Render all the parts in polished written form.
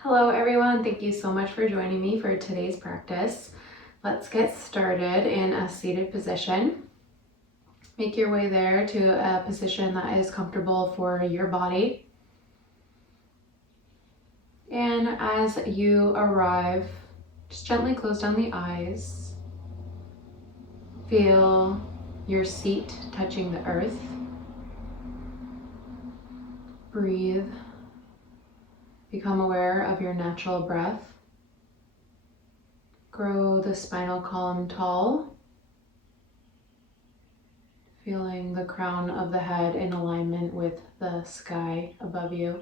Hello everyone, thank you so much for joining me for today's practice. Let's get started in a seated position. Make your way there to a position that is comfortable for your body. And as you arrive, just gently close down the eyes. Feel your seat touching the earth. Breathe. Become aware of your natural breath. Grow the spinal column tall. Feeling the crown of the head in alignment with the sky above you.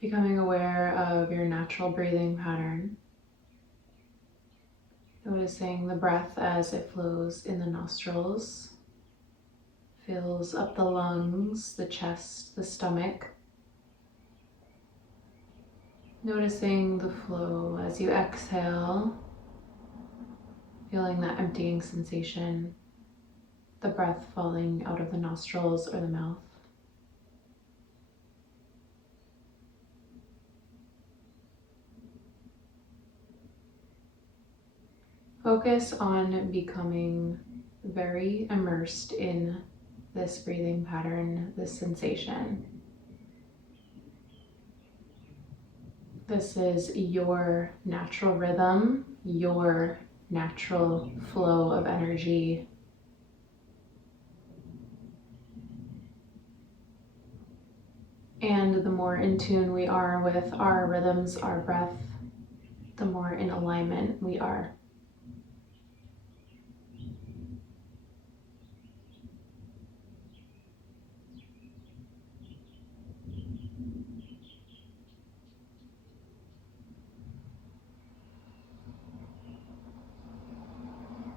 Becoming aware of your natural breathing pattern. Noticing the breath as it flows in the nostrils, fills up the lungs, the chest, the stomach. Noticing the flow as you exhale, feeling that emptying sensation, the breath falling out of the nostrils or the mouth. Focus on becoming very immersed in this breathing pattern, this sensation. This is your natural rhythm, your natural flow of energy. And the more in tune we are with our rhythms, our breath, the more in alignment we are.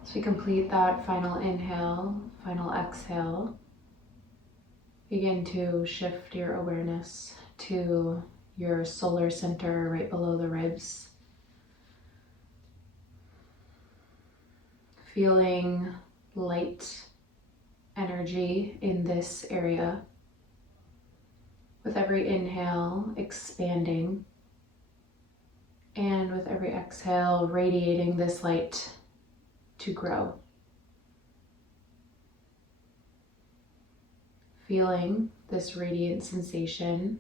As we complete that final inhale, final exhale, begin to shift your awareness to your solar center right below the ribs. Feeling light energy in this area. With every inhale, expanding, and with every exhale, radiating this light to grow. Feeling this radiant sensation,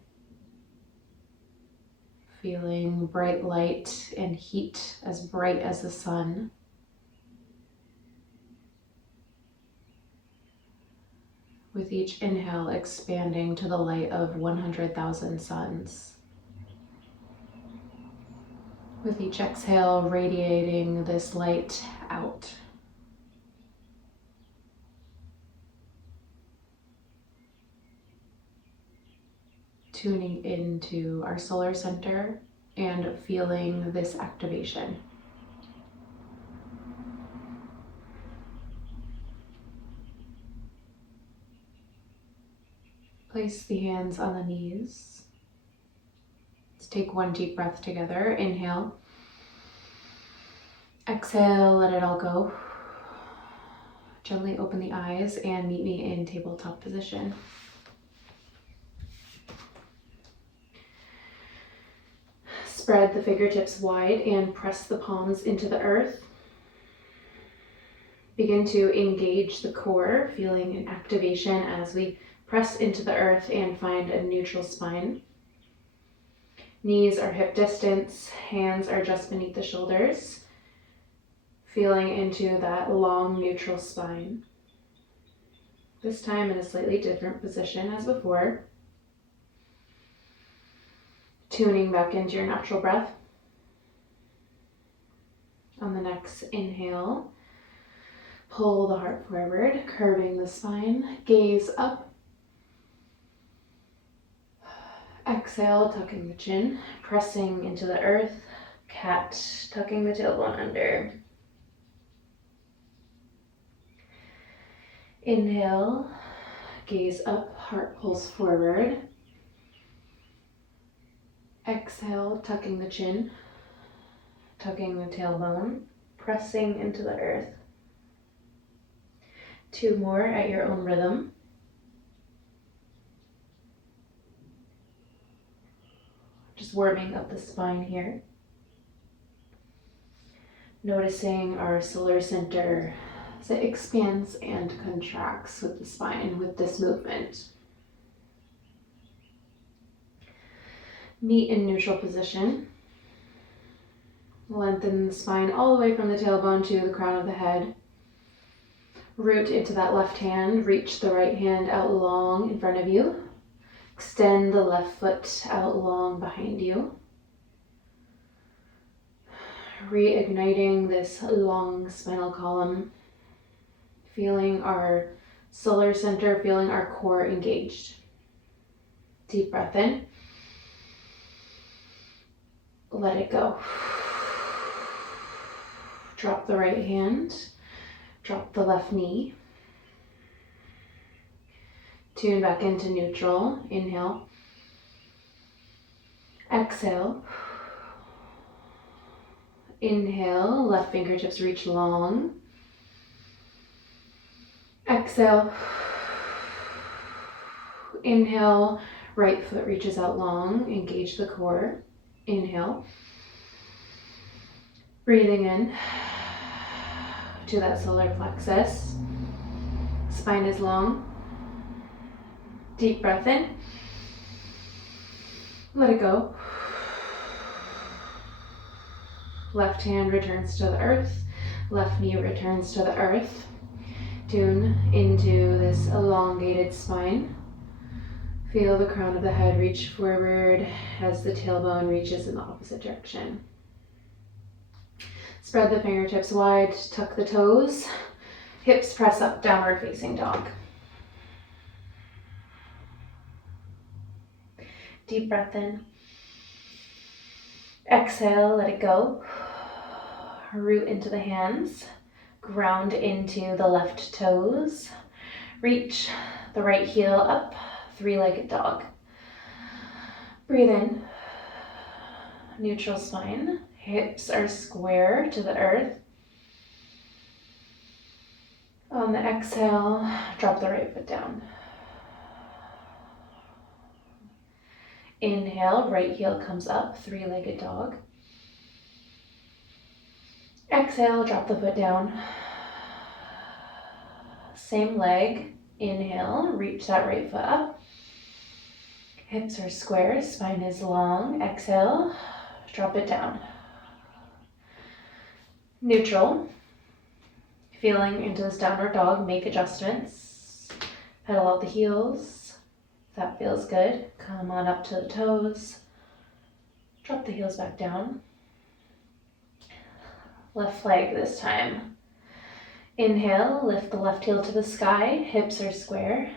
feeling bright light and heat as bright as the sun. With each inhale, expanding to the light of 100,000 suns. With each exhale, radiating this light out. Tuning into our solar center and feeling this activation. Place the hands on the knees. Let's take one deep breath together. Inhale. Exhale, let it all go. Gently open the eyes and meet me in tabletop position. Spread the fingertips wide and press the palms into the earth. Begin to engage the core, feeling an activation as we press into the earth and find a neutral spine. Knees are hip distance, hands are just beneath the shoulders. Feeling into that long neutral spine. This time in a slightly different position as before. Tuning back into your natural breath. On the next inhale, pull the heart forward, curving the spine, gaze up. Exhale, tucking the chin, pressing into the earth, cat, tucking the tailbone under. Inhale, gaze up, heart pulls forward. Exhale, tucking the chin, tucking the tailbone, pressing into the earth. 2 more at your own rhythm. Just warming up the spine here. Noticing our solar center as it expands and contracts with the spine with this movement. Meet in neutral position. Lengthen the spine all the way from the tailbone to the crown of the head. Root into that left hand. Reach the right hand out long in front of you. Extend the left foot out long behind you. Reigniting this long spinal column. Feeling our solar center, feeling our core engaged. Deep breath in. Let it go. Drop the right hand. Drop the left knee. Tune back into neutral. Inhale. Exhale. Inhale. Left fingertips reach long. Exhale. Inhale. Right foot reaches out long. Engage the core. Inhale. Breathing in to that solar plexus. Spine is long. Deep breath in. Let it go. Left hand returns to the earth. Left knee returns to the earth. Tune into this elongated spine. Feel the crown of the head reach forward as the tailbone reaches in the opposite direction. Spread the fingertips wide, tuck the toes. Hips press up, downward facing dog. Deep breath in. Exhale, let it go. Root into the hands. Ground into the left toes. Reach the right heel up. Three-legged dog. Breathe in. Neutral spine. Hips are square to the earth. On the exhale, drop the right foot down. Inhale, right heel comes up, three-legged dog. Exhale, drop the foot down. Same leg. Inhale, reach that right foot up. Hips are square, spine is long. Exhale, drop it down. Neutral. Feeling into this downward dog, make adjustments. Pedal out the heels. If that feels good, come on up to the toes. Drop the heels back down. Left leg this time. Inhale, lift the left heel to the sky, hips are square.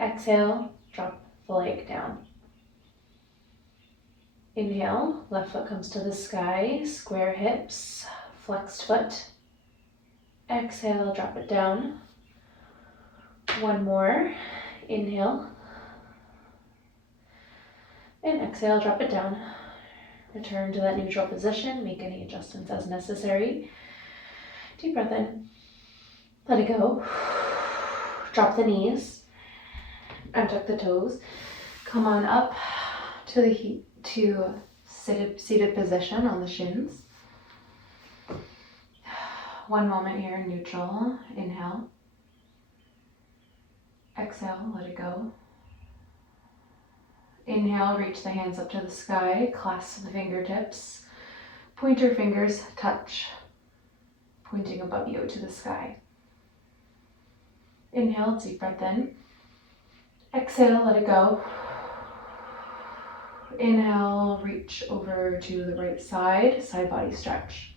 Exhale, drop the leg down. Inhale, left foot comes to the sky, square hips, flexed foot. Exhale, drop it down. One more. Inhale. And exhale, drop it down. Return to that neutral position. Make any adjustments as necessary. Deep breath in. Let it go. Drop the knees. Untuck the toes. Come on up to the seated position on the shins. One moment here, neutral. Inhale. Exhale, let it go. Inhale, reach the hands up to the sky, clasp the fingertips. Pointer fingers touch, pointing above you to the sky. Inhale, deep breath in. Exhale, let it go. Inhale, reach over to the right side, side body stretch.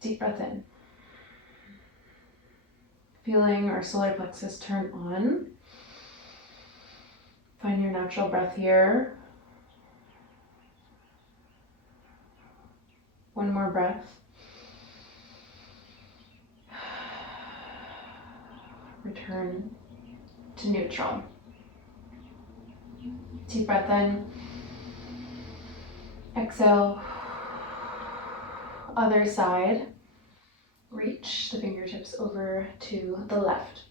Deep breath in. Feeling our solar plexus turn on. Find your natural breath here. One more breath. Return to neutral. Deep breath in. Exhale. Other side. Reach the fingertips over to the left.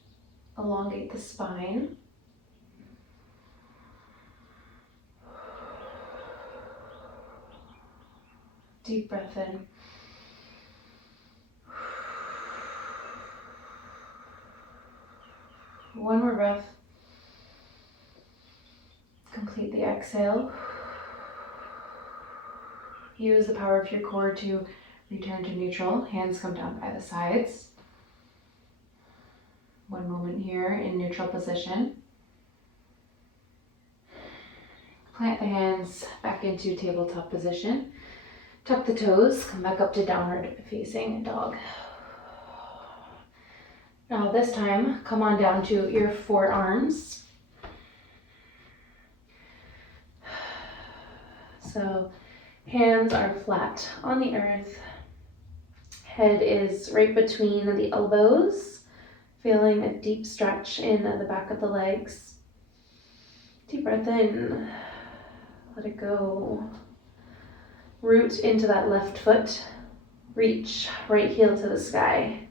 Elongate the spine. Deep breath in. One more breath. Complete the exhale. Use the power of your core to return to neutral. Hands come down by the sides. One moment here in neutral position. Plant the hands back into tabletop position. Tuck the toes, come back up to downward facing dog. Now this time, come on down to your forearms. So hands are flat on the earth. Head is right between the elbows, feeling a deep stretch in the back of the legs. Deep breath in, let it go. Root into that left foot, reach right heel to the sky.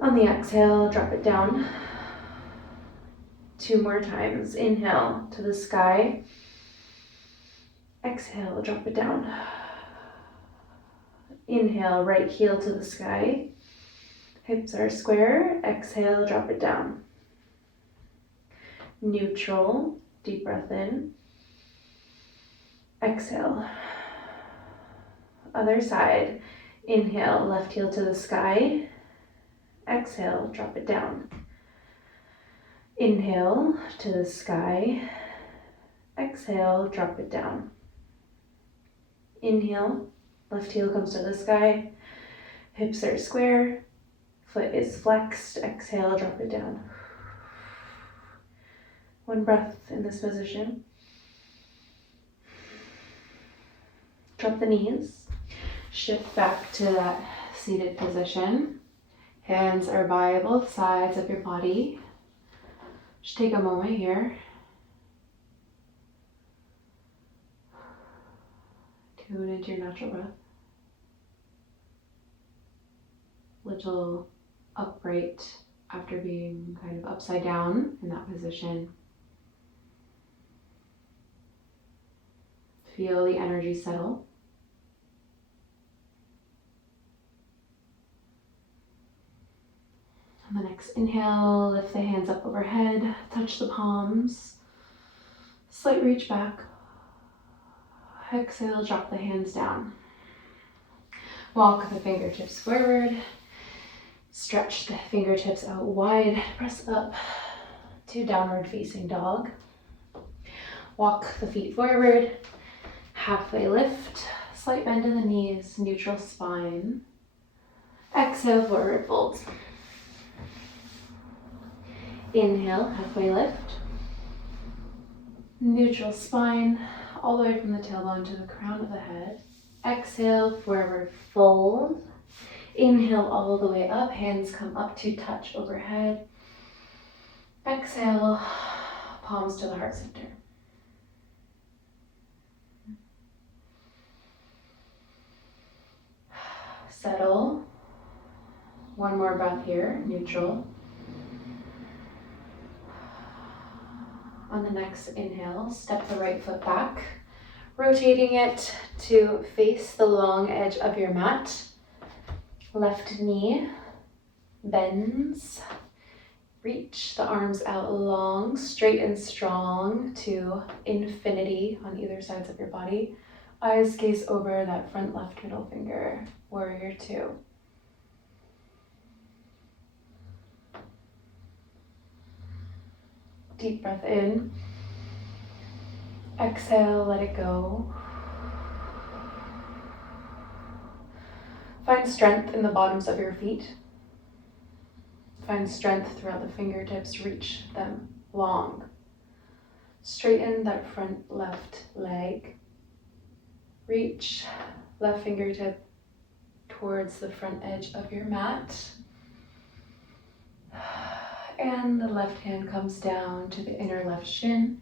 On the exhale, drop it down. 2 more times. Inhale to the sky. Exhale, drop it down. Inhale, right heel to the sky. Hips are square. Exhale, drop it down. Neutral, deep breath in. Exhale. Other side. Inhale, left heel to the sky. Exhale, drop it down. Inhale to the sky. Exhale, drop it down. Inhale, left heel comes to the sky. Hips are square. Foot is flexed. Exhale, drop it down. One breath in this position. Drop the knees. Shift back to that seated position. Hands are by both sides of your body. Just take a moment here. Tune into your natural breath. Little upright after being kind of upside down in that position. Feel the energy settle. On the next inhale, lift the hands up overhead, touch the palms, slight reach back. Exhale, drop the hands down. Walk the fingertips forward, stretch the fingertips out wide, press up to downward facing dog. Walk the feet forward, halfway lift, slight bend in the knees, neutral spine. Exhale, forward fold. Inhale, halfway lift. Neutral spine, all the way from the tailbone to the crown of the head. Exhale, forward fold. Inhale all the way up, hands come up to touch overhead. Exhale, palms to the heart center. Settle. One more breath here, neutral. On the next inhale, step the right foot back, rotating it to face the long edge of your mat. Left knee bends. Reach the arms out long, straight and strong to infinity on either sides of your body. Eyes gaze over that front left middle finger, warrior 2. Deep breath in. Exhale, let it go. Find strength in the bottoms of your feet. Find strength throughout the fingertips. Reach them long. Straighten that front left leg. Reach left fingertip towards the front edge of your mat. And the left hand comes down to the inner left shin.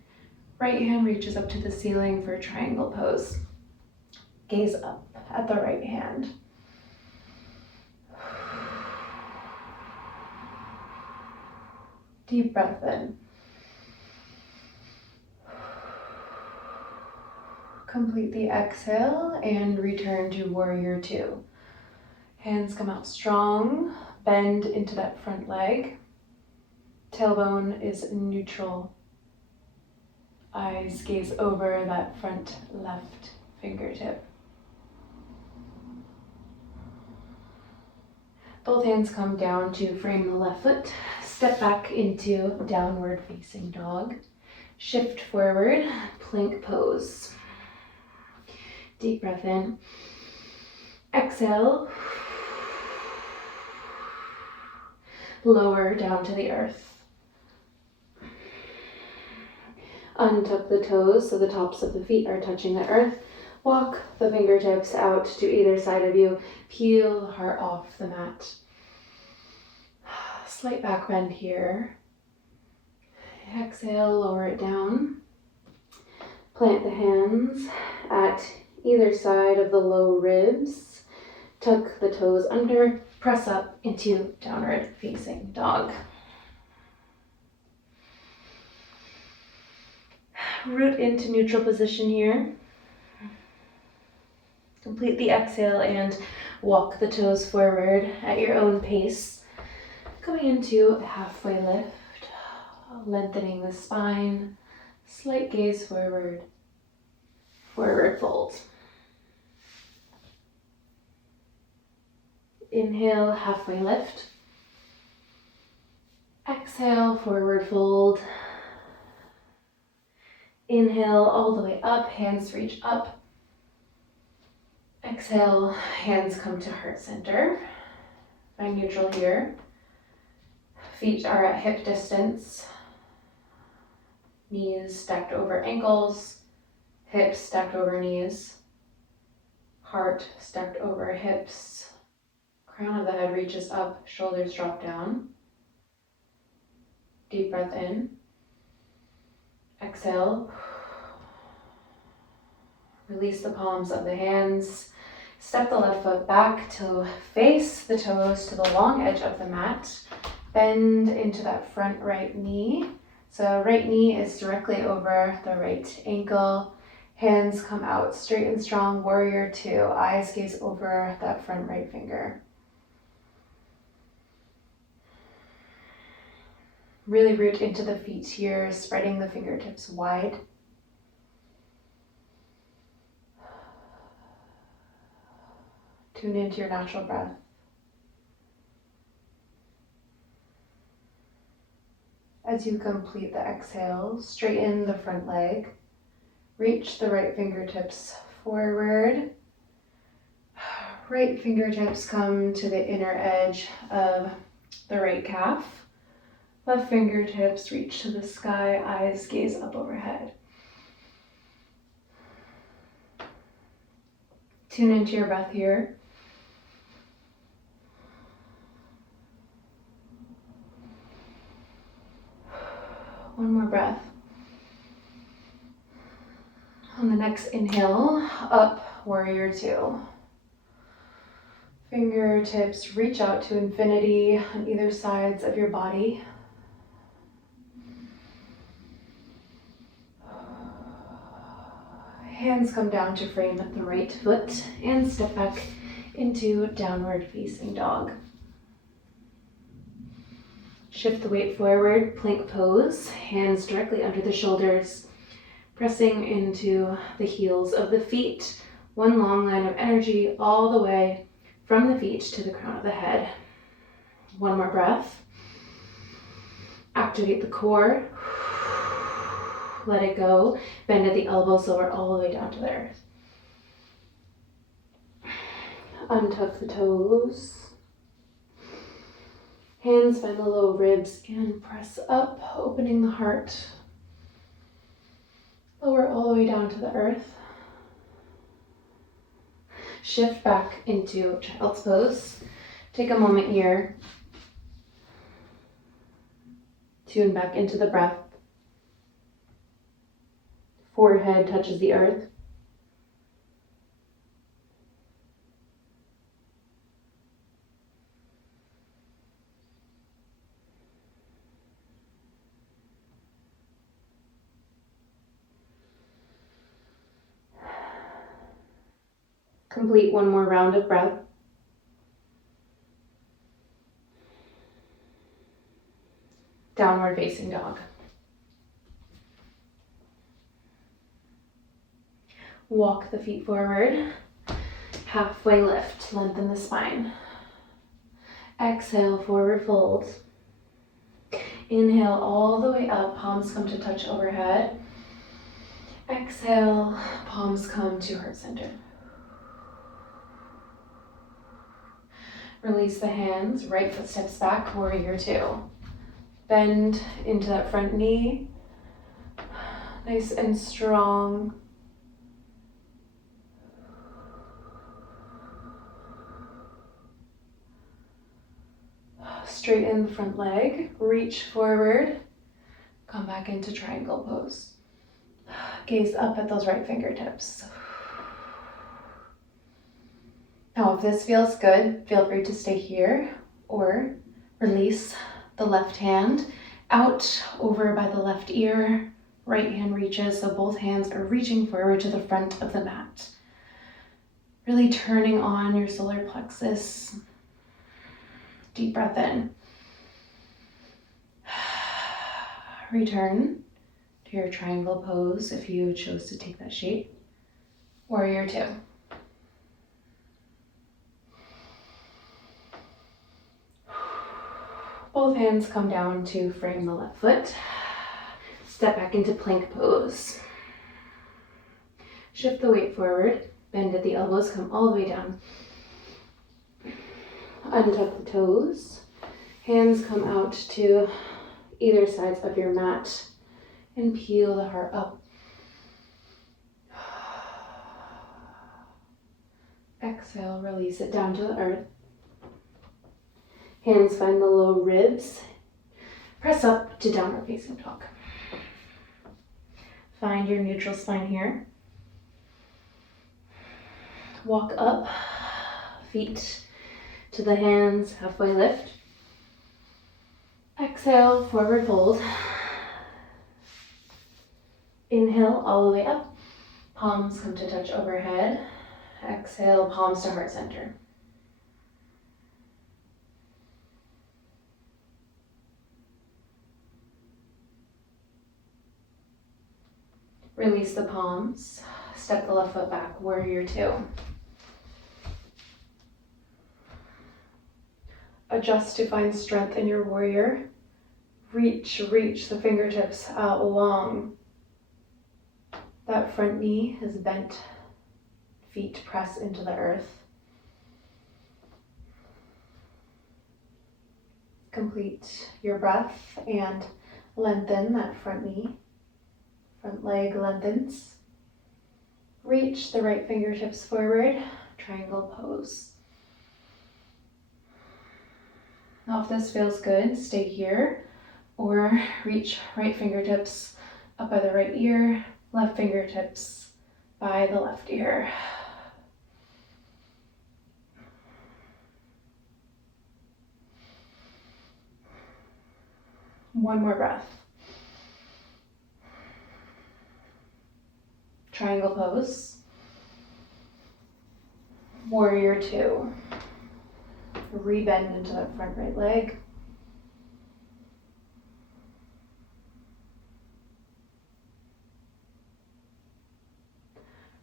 Right hand reaches up to the ceiling for triangle pose. Gaze up at the right hand. Deep breath in. Complete the exhale and return to warrior two. Hands come out strong, bend into that front leg. Tailbone is neutral. Eyes gaze over that front left fingertip. Both hands come down to frame the left foot. Step back into downward facing dog. Shift forward, plank pose. Deep breath in. Exhale. Lower down to the earth. Untuck the toes so the tops of the feet are touching the earth. Walk the fingertips out to either side of you. Peel the heart off the mat. Slight back bend here. Exhale, lower it down. Plant the hands at either side of the low ribs. Tuck the toes under. Press up into downward facing dog. Root into neutral position here. Complete the exhale and walk the toes forward at your own pace. Coming into a halfway lift, lengthening the spine, slight gaze forward, forward fold. Inhale, halfway lift. Exhale, forward fold. Inhale all the way up, hands reach up. Exhale, hands come to heart center. Find neutral here. Feet are at hip distance. Knees stacked over ankles. Hips stacked over knees. Heart stacked over hips. Crown of the head reaches up, shoulders drop down. Deep breath in. Exhale. Release the palms of the hands. Step the left foot back to face the toes to the long edge of the mat. Bend into that front right knee. So right knee is directly over the right ankle. Hands come out straight and strong, warrior two. Eyes gaze over that front right finger. Really root into the feet here, spreading the fingertips wide. Tune into your natural breath. As you complete the exhale, straighten the front leg. Reach the right fingertips forward. Right fingertips come to the inner edge of the right calf. Left fingertips reach to the sky, eyes gaze up overhead. Tune into your breath here. One more breath. On the next inhale, up, warrior two. Fingertips reach out to infinity on either sides of your body. Hands come down to frame the right foot and step back into downward facing dog. Shift the weight forward, plank pose, hands directly under the shoulders, pressing into the heels of the feet. One long line of energy all the way from the feet to the crown of the head. One more breath. Activate the core. Let it go. Bend at the elbows, lower all the way down to the earth. Untuck the toes. Hands find the low ribs and press up, opening the heart. Lower all the way down to the earth. Shift back into child's pose. Take a moment here. Tune back into the breath. Forehead touches the earth. Complete one more round of breath. Downward facing dog. Walk the feet forward. Halfway lift, lengthen the spine. Exhale, forward fold. Inhale all the way up, palms come to touch overhead. Exhale, palms come to heart center. Release the hands, right foot steps back, warrior two. Bend into that front knee, nice and strong. Straighten the front leg, reach forward, come back into triangle pose. Gaze up at those right fingertips. Now, if this feels good, feel free to stay here or release the left hand out over by the left ear. Right hand reaches, so both hands are reaching forward to the front of the mat. Really turning on your solar plexus. Deep breath in. Return to your triangle pose if you chose to take that shape. Warrior two. Both hands come down to frame the left foot. Step back into plank pose. Shift the weight forward. Bend at the elbows, come all the way down. Untuck the toes. Hands come out to either sides of your mat and peel the heart up. Exhale, release it down to the earth. Hands find the low ribs. Press up to downward facing dog. Find your neutral spine here. Walk up, feet to the hands, halfway lift. Exhale, forward fold. Inhale all the way up. Palms come to touch overhead. Exhale, palms to heart center. Release the palms. Step the left foot back, warrior two. Adjust to find strength in your warrior. Reach the fingertips out long. That front knee is bent. Feet press into the earth. Complete your breath and lengthen that front knee. Front leg lengthens. Reach the right fingertips forward, triangle pose. Now if this feels good, stay here or reach right fingertips up by the right ear, left fingertips by the left ear. One more breath. Triangle pose. Warrior two. Rebend into that front right leg.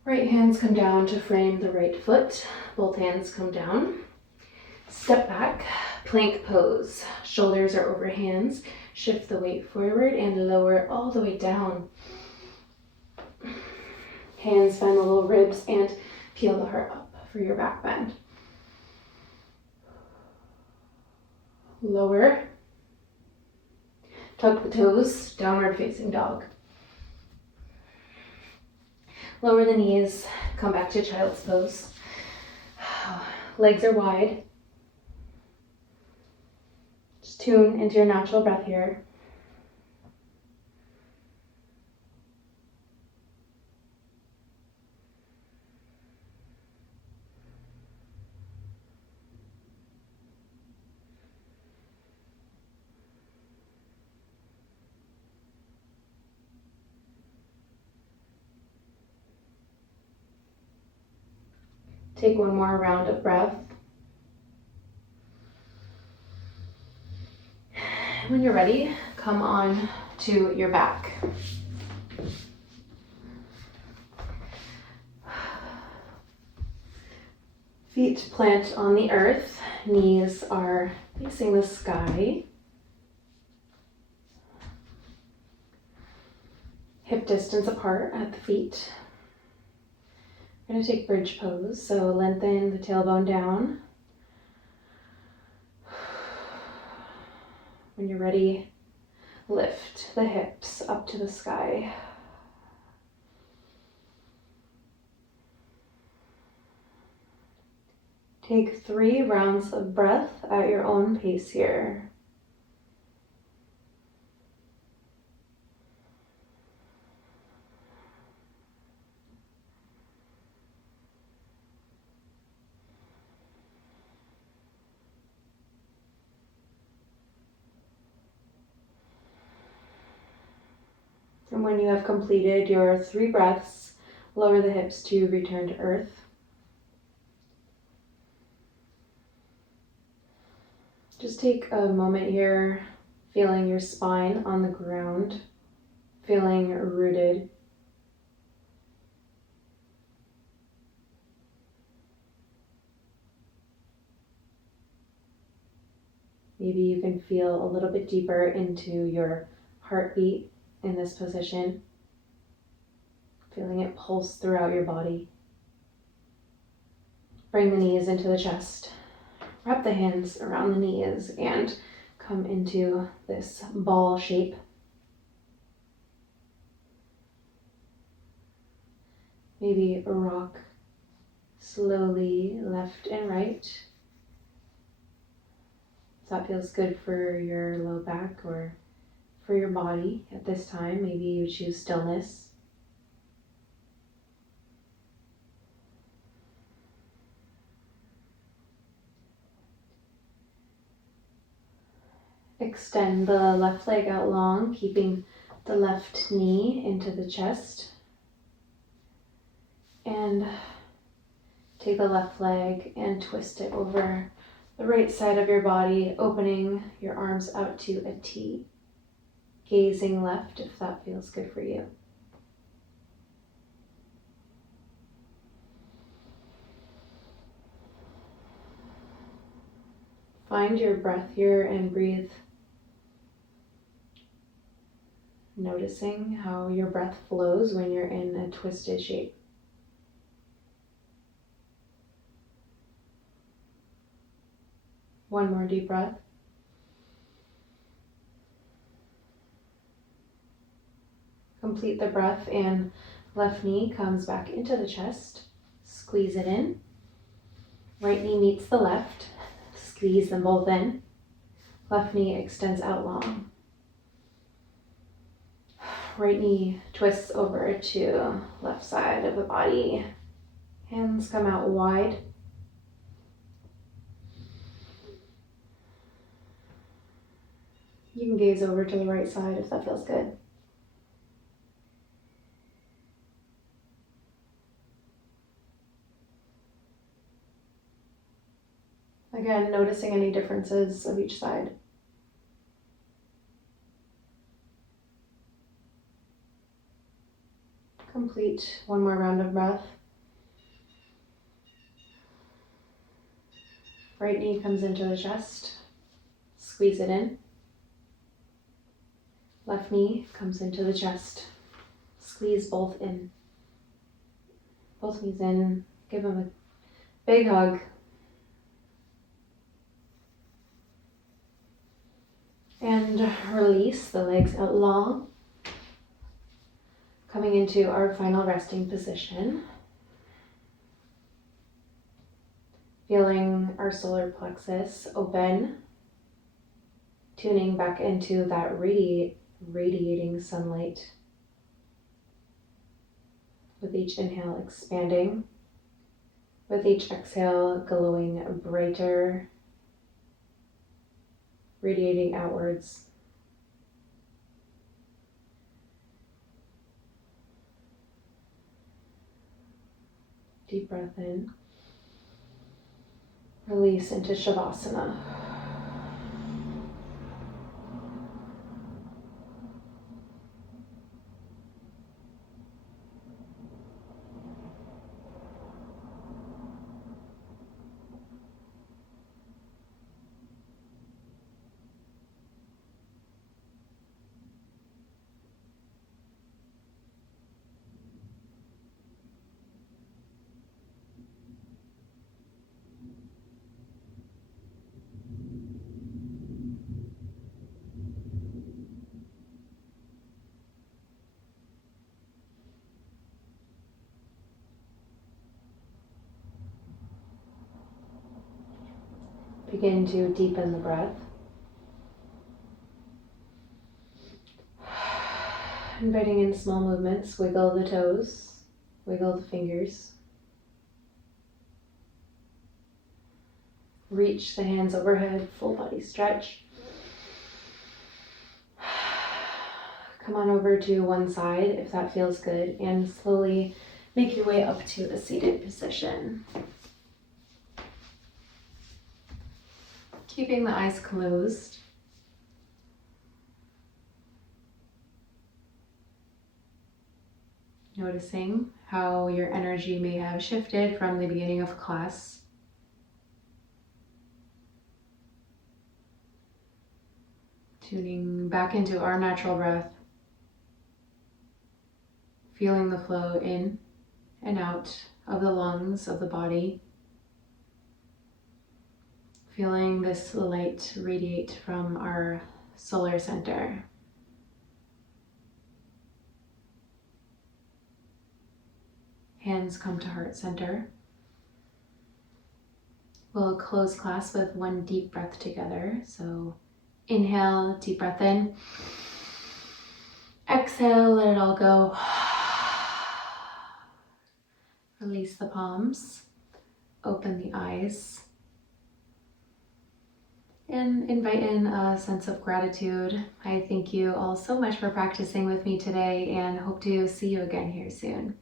Right hands come down to frame the right foot. Both hands come down. Step back, plank pose. Shoulders are over hands. Shift the weight forward and lower all the way down. Hands find the low ribs and peel the heart up for your back bend. Lower. Tuck the toes, downward facing dog. Lower the knees, come back to child's pose. Legs are wide. Just tune into your natural breath here. Take one more round of breath. When you're ready, come on to your back. Feet plant on the earth, knees are facing the sky. Hip distance apart at the feet. We're going to take bridge pose, so lengthen the tailbone down. When you're ready, lift the hips up to the sky. Take 3 rounds of breath at your own pace here. And when you have completed your 3 breaths, lower the hips to return to earth. Just take a moment here, feeling your spine on the ground, feeling rooted. Maybe you can feel a little bit deeper into your heartbeat in this position, feeling it pulse throughout your body. Bring the knees into the chest. Wrap the hands around the knees and come into this ball shape. Maybe rock slowly left and right. If that feels good for your low back or for your body at this time, maybe you choose stillness. Extend the left leg out long, keeping the left knee into the chest. And take the left leg and twist it over the right side of your body, opening your arms out to a T. Gazing left if that feels good for you. Find your breath here and breathe. Noticing how your breath flows when you're in a twisted shape. One more deep breath. Complete the breath and left knee comes back into the chest. Squeeze it in. Right knee meets the left. Squeeze them both in. Left knee extends out long. Right knee twists over to left side of the body. Hands come out wide. You can gaze over to the right side if that feels good. Again, noticing any differences of each side. Complete one more round of breath. Right knee comes into the chest. Squeeze it in. Left knee comes into the chest. Squeeze both in. Both knees in. Give them a big hug. And release the legs out long. Coming into our final resting position. Feeling our solar plexus open. Tuning back into that radiating sunlight. With each inhale expanding. With each exhale glowing brighter. Radiating outwards. Deep breath in. Release into Shavasana. Begin to deepen the breath. Inviting in small movements, wiggle the toes, wiggle the fingers. Reach the hands overhead, full body stretch. Come on over to one side if that feels good, and slowly make your way up to a seated position. Keeping the eyes closed. Noticing how your energy may have shifted from the beginning of class. Tuning back into our natural breath. Feeling the flow in and out of the lungs, of the body. Feeling this light radiate from our solar center. Hands come to heart center. We'll close class with one deep breath together. So inhale, deep breath in. Exhale, let it all go. Release the palms. Open the eyes. And invite in a sense of gratitude. I thank you all so much for practicing with me today and hope to see you again here soon.